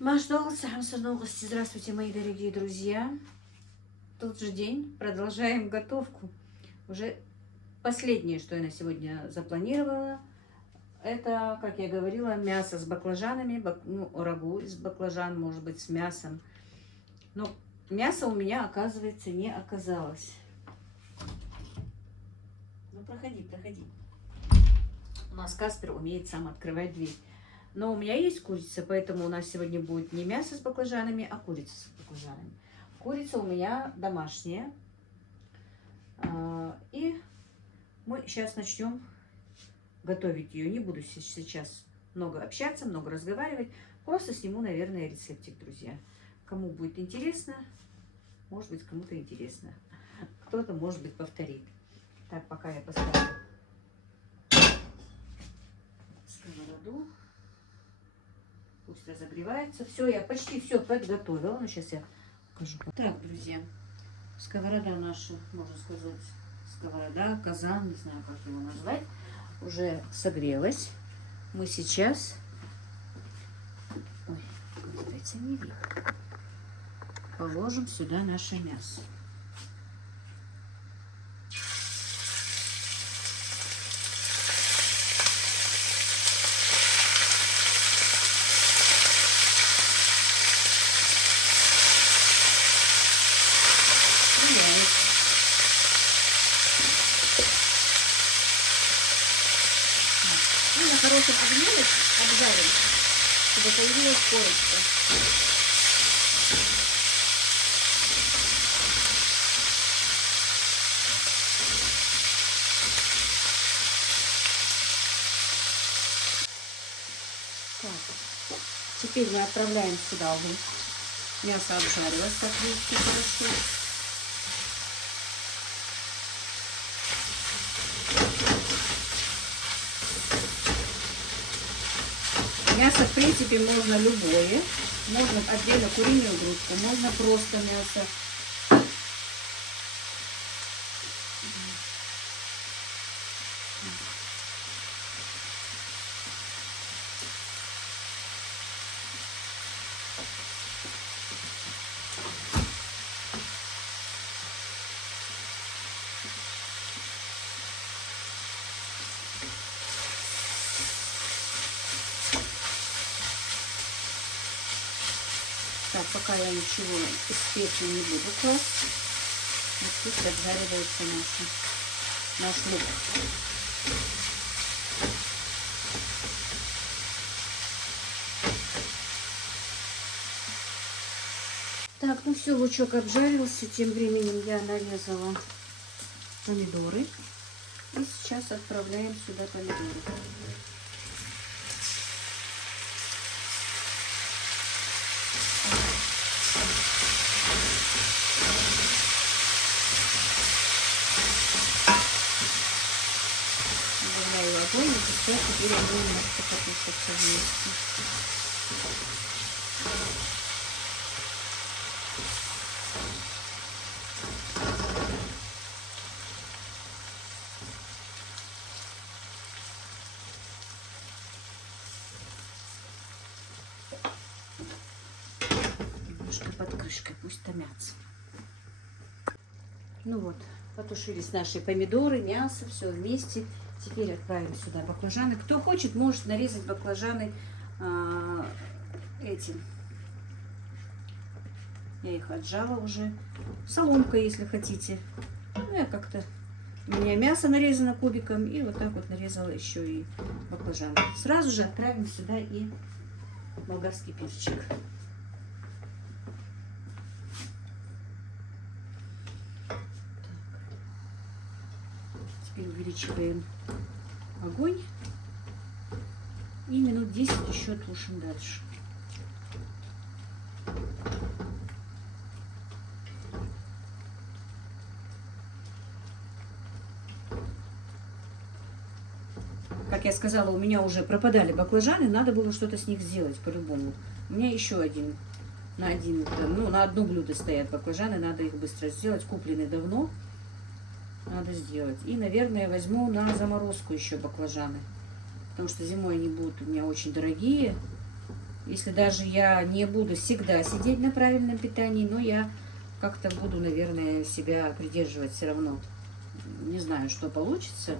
Здравствуйте, мои дорогие друзья. Тот же день, продолжаем готовку. Уже последнее, что я на сегодня запланировала, это, как я говорила, мясо с баклажанами, рагу из баклажан, может быть, с мясом. Но мяса у меня, оказывается, не оказалось. Ну, проходи, проходи. У нас Каспер умеет сам открывать дверь. Но у меня есть курица, поэтому у нас сегодня будет не мясо с баклажанами, а курица с баклажанами. Курица у меня домашняя. И мы сейчас начнем готовить ее. Не буду сейчас много общаться, много разговаривать. Просто сниму, наверное, рецептик, друзья. Кому будет интересно, может быть, кому-то интересно. Кто-то, может быть, повторит. Так, пока я поставлю сковороду. Пусть разогревается. Все, я почти все подготовила. Ну, сейчас я покажу. Так, друзья, сковорода наша, можно сказать, сковорода, казан, не знаю, как его назвать, уже согрелась. Мы сейчас... Ой, кажется, не видно. Положим сюда наше мясо. Хороший подмелок обжарим, чтобы появилась корочка. Так. Теперь мы отправляем сюда уголь. Мясо обжарилось, как видите, хорошо. Мясо, в принципе, можно любое. Можно отдельно куриную грудку, можно просто мясо. Так, пока я ничего из специй не буду класть. Вот пусть обжаривается наш лук. Так, ну все, лучок обжарился. Тем временем я нарезала помидоры. И сейчас отправляем сюда помидоры. Огонь, и пускай теперь они немножко потушатся вместе. Немножко под крышкой, пусть томятся. Ну вот, потушились наши помидоры, мясо, все вместе. Теперь отправим сюда баклажаны. Кто хочет, может нарезать баклажаны этим. Я их отжала уже. Соломкой, если хотите. Ну, я как-то... У меня мясо нарезано кубиком. И вот так вот нарезала еще и баклажаны. Сразу же отправим сюда и болгарский перчик. Теперь увеличиваем огонь и минут 10 еще тушим дальше. Как я сказала, у меня уже пропадали баклажаны, надо было что-то с них сделать по-любому. У меня еще на одно блюдо стоят баклажаны, надо их быстро сделать, куплены давно. Надо сделать. И, наверное, возьму на заморозку еще баклажаны. Потому что зимой они будут у меня очень дорогие. Если даже я не буду всегда сидеть на правильном питании, но я как-то буду, наверное, себя придерживать все равно. Не знаю, что получится.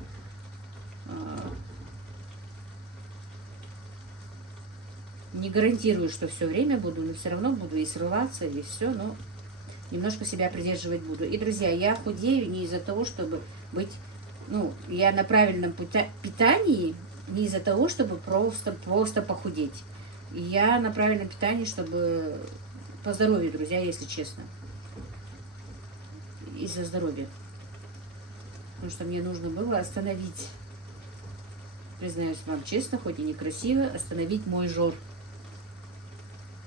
Не гарантирую, что все время буду, но все равно буду и срываться, и все, но немножко себя придерживать буду. И, друзья, я худею не из-за того, чтобы быть, ну, я на правильном питании, не из-за того, чтобы просто похудеть. Я на правильном питании, чтобы по здоровью, друзья, если честно. Из-за здоровья. Потому что мне нужно было остановить, признаюсь вам честно, хоть и некрасиво, остановить мой жор.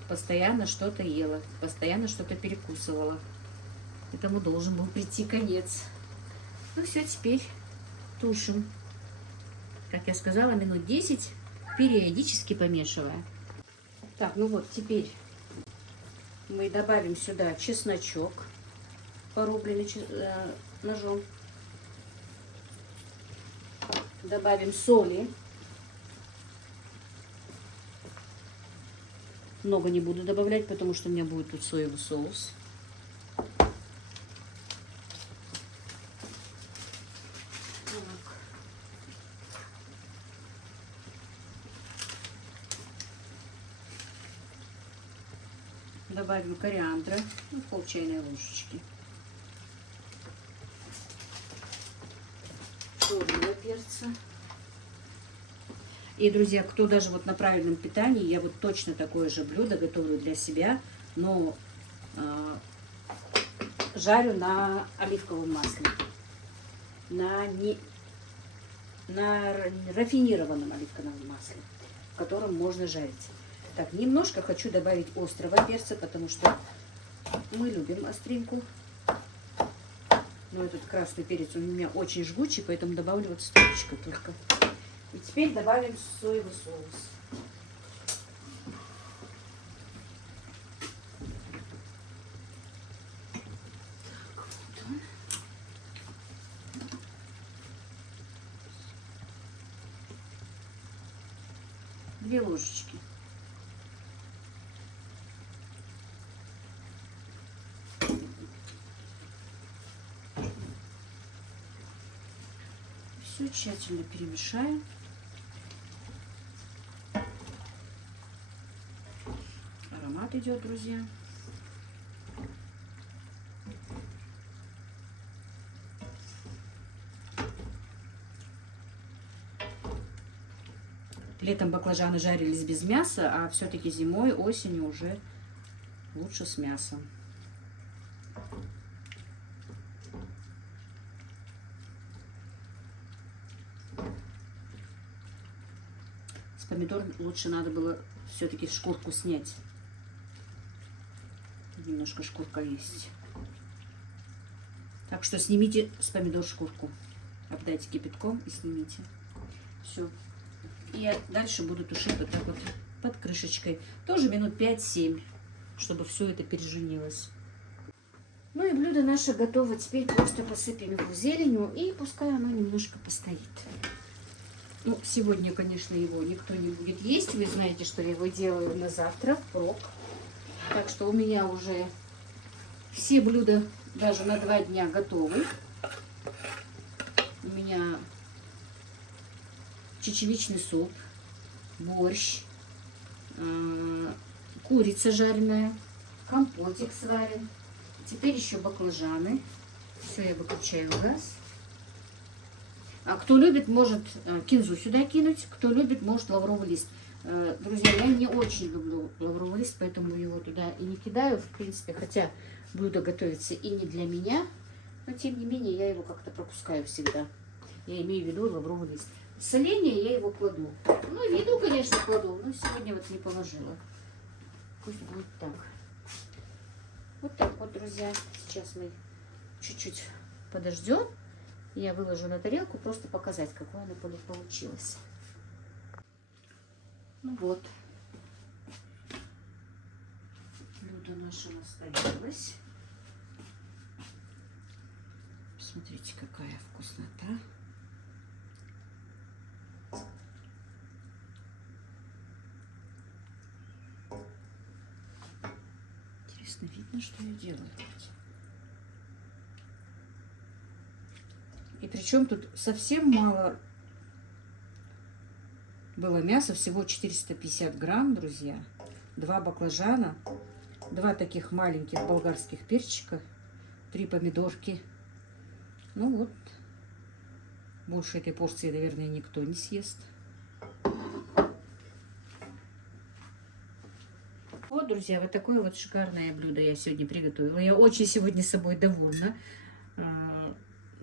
Постоянно что-то ела, постоянно что-то перекусывала. Этому должен был прийти конец. Ну все, теперь тушим. Как я сказала, минут 10, периодически помешивая. Так, ну вот, теперь мы добавим сюда чесночок, порубленный ножом. Добавим соли. Много не буду добавлять, потому что у меня будет тут соевый соус. Добавим кориандра, ну, пол чайной ложечки. Черного перца. И, друзья, кто даже вот на правильном питании, я вот точно такое же блюдо готовлю для себя, но жарю на оливковом масле, на рафинированном оливковом масле, в котором можно жарить. Так, немножко хочу добавить острого перца, потому что мы любим остринку. Но этот красный перец у меня очень жгучий, поэтому добавлю вот столько только. И теперь добавим соевый соус. Так, вот он. 2 ложечки. Все тщательно перемешаем. Аромат идет, друзья. Летом баклажаны жарились без мяса, а все-таки зимой, осенью уже лучше с мясом. С помидор лучше надо было все-таки шкурку снять. Немножко шкурка есть. Так что снимите с помидор шкурку. Обдайте кипятком и снимите. Все. И я дальше буду тушить вот так вот под крышечкой. Тоже минут 5-7, чтобы все это переженилось. Ну и блюдо наше готово. Теперь просто посыпем его зеленью и пускай оно немножко постоит. Ну, сегодня, конечно, его никто не будет есть. Вы знаете, что я его делаю на завтра, впрок. Так что у меня уже все блюда даже на 2 дня готовы. У меня чечевичный суп, борщ, курица жареная, компотик сварен. Теперь еще баклажаны. Все, я выключаю газ. А кто любит, может кинзу сюда кинуть. Кто любит, может лавровый лист. Друзья, я не очень люблю лавровый лист, поэтому его туда и не кидаю, в принципе. Хотя блюдо готовится и не для меня, но тем не менее я его как-то пропускаю всегда. Я имею в виду лавровый лист. Соленье я его кладу. Ну, виду, конечно, кладу, но сегодня вот не положила. Пусть будет так. Вот так вот, друзья. Сейчас мы чуть-чуть подождем. Я выложу на тарелку, просто показать, какое оно получилось. Ну вот. Блюдо наше настоялось. Посмотрите, какая вкуснота. Интересно, видно, что я делаю? И причем тут совсем мало было мяса, всего 450 грамм, друзья. 2 баклажана, 2 таких маленьких болгарских перчика, 3 помидорки. Ну вот, больше этой порции, наверное, никто не съест. Вот, друзья, вот такое вот шикарное блюдо я сегодня приготовила. Я очень сегодня собой довольна,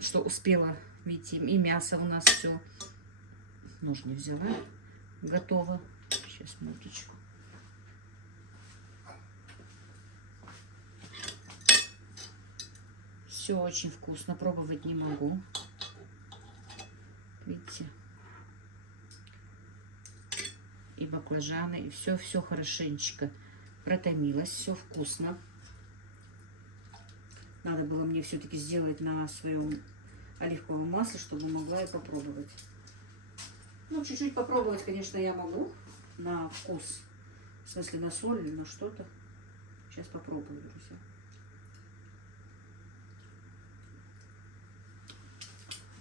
что успела. Видите, и мясо у нас все. Нож не взяла. Готово. Сейчас минуточку. Все очень вкусно. Пробовать не могу. Видите? И баклажаны, и все хорошенечко протомилось. Все вкусно. Надо было мне все-таки сделать на своем оливковом масле, чтобы могла я попробовать. Ну, чуть-чуть попробовать, конечно, я могу на вкус. В смысле, на соль или на что-то. Сейчас попробую, друзья.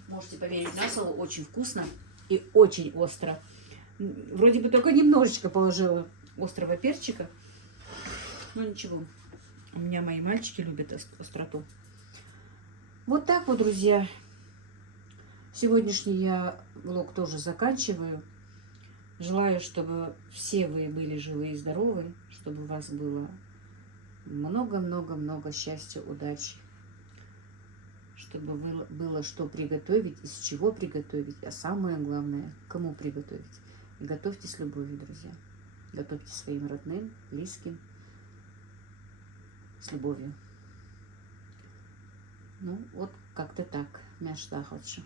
Можете поверить на слово, очень вкусно и очень остро. Вроде бы только немножечко положила острого перчика. Но ничего. У меня мои мальчики любят остроту. Вот так вот, друзья. Сегодняшний я влог тоже заканчиваю. Желаю, чтобы все вы были живы и здоровы, чтобы у вас было много-много-много счастья, удачи, чтобы было что приготовить, из чего приготовить, а самое главное, кому приготовить. И готовьте с любовью, друзья. Готовьте своим родным, близким, с любовью. Ну, вот как-то так. Мяш да хочу.